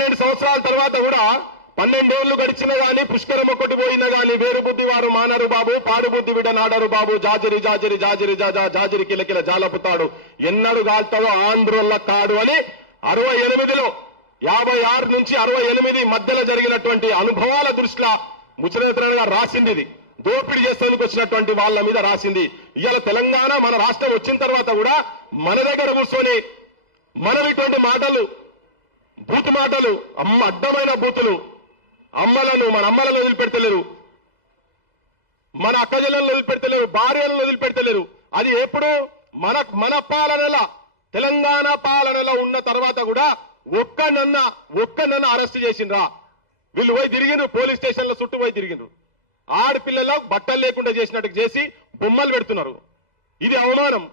12 సంవత్సరాల తర్వాత కూడా 12 ఏళ్లు గడిచినా గాని పుష్కరం ఒక్కటి పోయినా గాని వేరు బుద్ధి వారు మానరు బాబు పాడు బుద్ధి విడ నాడరు బాబు జాజిరి జాజిరి జాజిరి జాజిరి కిలకిల జాలపుతాడు ఎన్నడు గాల్తాడో ఆంధ్రుల కాడు అని 68లో 56 నుంచి 68 మధ్యలో జరిగినటువంటి అనుభవాల దృష్ట్యా ముచ్చరేంద్రన్ గారు రాసింది ఇది. దోపిడీ చేసేందుకు వచ్చినటువంటి వాళ్ళ మీద రాసింది. ఇవాళ తెలంగాణ మన రాష్ట్రం వచ్చిన తర్వాత కూడా మన దగ్గర కూర్చొని మనం ఇటువంటి మాటలు బూతు మాటలు అడ్డమైన బూతులు మన అమ్మలను వదిలిపెడతలేరు, మన అక్కజలను వదిలిపెడతలేరు, భార్యలను వదిలిపెడతలేరు. అది ఎప్పుడు మన పాలనలో తెలంగాణ పాలనలో ఉన్న తర్వాత కూడా ఒక్కనన్న అరెస్ట్ చేసిండ్రా? వీళ్ళు పోయి తిరిగిండ్రు, పోలీస్ స్టేషన్ల చుట్టూ పోయి తిరిగిండ్రు. ఆడపిల్లలు బట్టలు లేకుండా చేసినట్టు చేసి బొమ్మలు పెడుతున్నారు. ఇది అవమానం.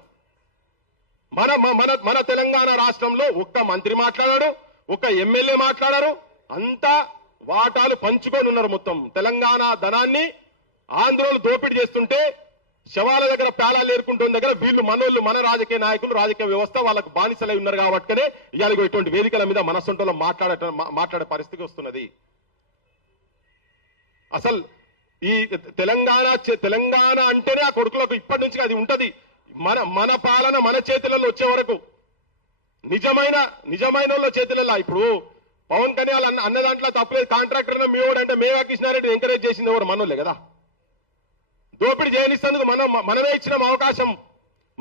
మన తెలంగాణ రాష్ట్రంలో ఒక్క మంత్రి మాట్లాడారు, ఒక్క ఎమ్మెల్యే మాట్లాడారు. అంతా వాటాలు పంచుకొని ఉన్నారు. మొత్తం తెలంగాణ ధనాన్ని ఆంధ్రోలు దోపిడీ చేస్తుంటే శవాల దగ్గర పేలాలు ఏరుకుంటున్న దగ్గర వీళ్ళు మనోళ్ళు, మన రాజకీయ నాయకులు, రాజకీయ వ్యవస్థ వాళ్ళకు బానిసలై ఉన్నారు. కాబట్టినే ఇవాళ ఇటువంటి వేదికల మీద మన సొంతలో మాట్లాడే పరిస్థితి వస్తున్నది. అసలు ఈ తెలంగాణ అంటేనే ఆ కొడుకులకు ఇప్పటి నుంచి అది ఉంటది. మన పాలన మన చేతులలో వచ్చే వరకు నిజమైన వాళ్ళ చేతులలో. ఇప్పుడు పవన్ కళ్యాణ్ అన్న దాంట్లో తప్పలేదు. కాంట్రాక్టర్ మేవాడు అంటే మేవా కృష్ణారెడ్డి ఎంకరేజ్ చేసింది ఎవరు? మనోళ్ళే కదా. దోపిడీ చేయనిస్తేందుకు మనమే ఇచ్చిన అవకాశం.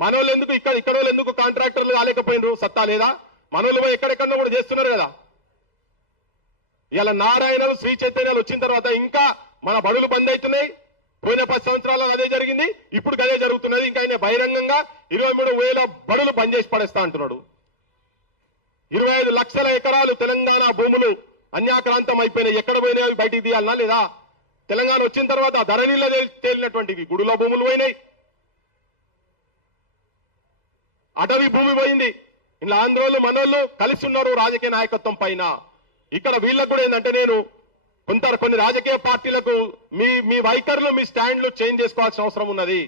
మనోళ్ళు ఎందుకు ఇక్కడ వాళ్ళు ఎందుకు కాంట్రాక్టర్లు కాలేకపోయినారు? సత్తా లేదా? మనోళ్ళు పోయి ఎక్కడెక్కడో కూడా చేస్తున్నారు కదా. ఇలా నారాయణలు, శ్రీ చైతన్యాలు వచ్చిన తర్వాత ఇంకా మన బడులు బంద్ అవుతున్నాయి. పోయిన 10 సంవత్సరాల్లో అదే జరిగింది, ఇప్పుడు అదే జరుగుతున్నది. ఇంకా ఆయన బహిరంగంగా 23,000 బడులు బంద్ చేసి పడేస్తా అంటున్నాడు. 25 లక్షల ఎకరాలు తెలంగాణ భూములు అన్యాక్రాంతం అయిపోయినాయి. ఎక్కడ పోయినాయి? బయటికి తీయాలనా లేదా? తెలంగాణ వచ్చిన తర్వాత ధరణిలో తేలినటువంటివి గుడుల భూములు పోయినాయి, అటవీ భూమి పోయింది. ఇలా ఆంధ్రోళ్ళు మనోళ్ళు కలిసి ఉన్నారు రాజకీయ నాయకత్వం పైన. ఇక్కడ వీళ్ళకు కూడా ఏంటంటే నేను కొన్ని రాజకీయ పార్టీలకు మీ వైఖరులు, మీ స్టాండ్లు చేంజ్ చేసుకోవాల్సిన అవసరం ఉన్నది.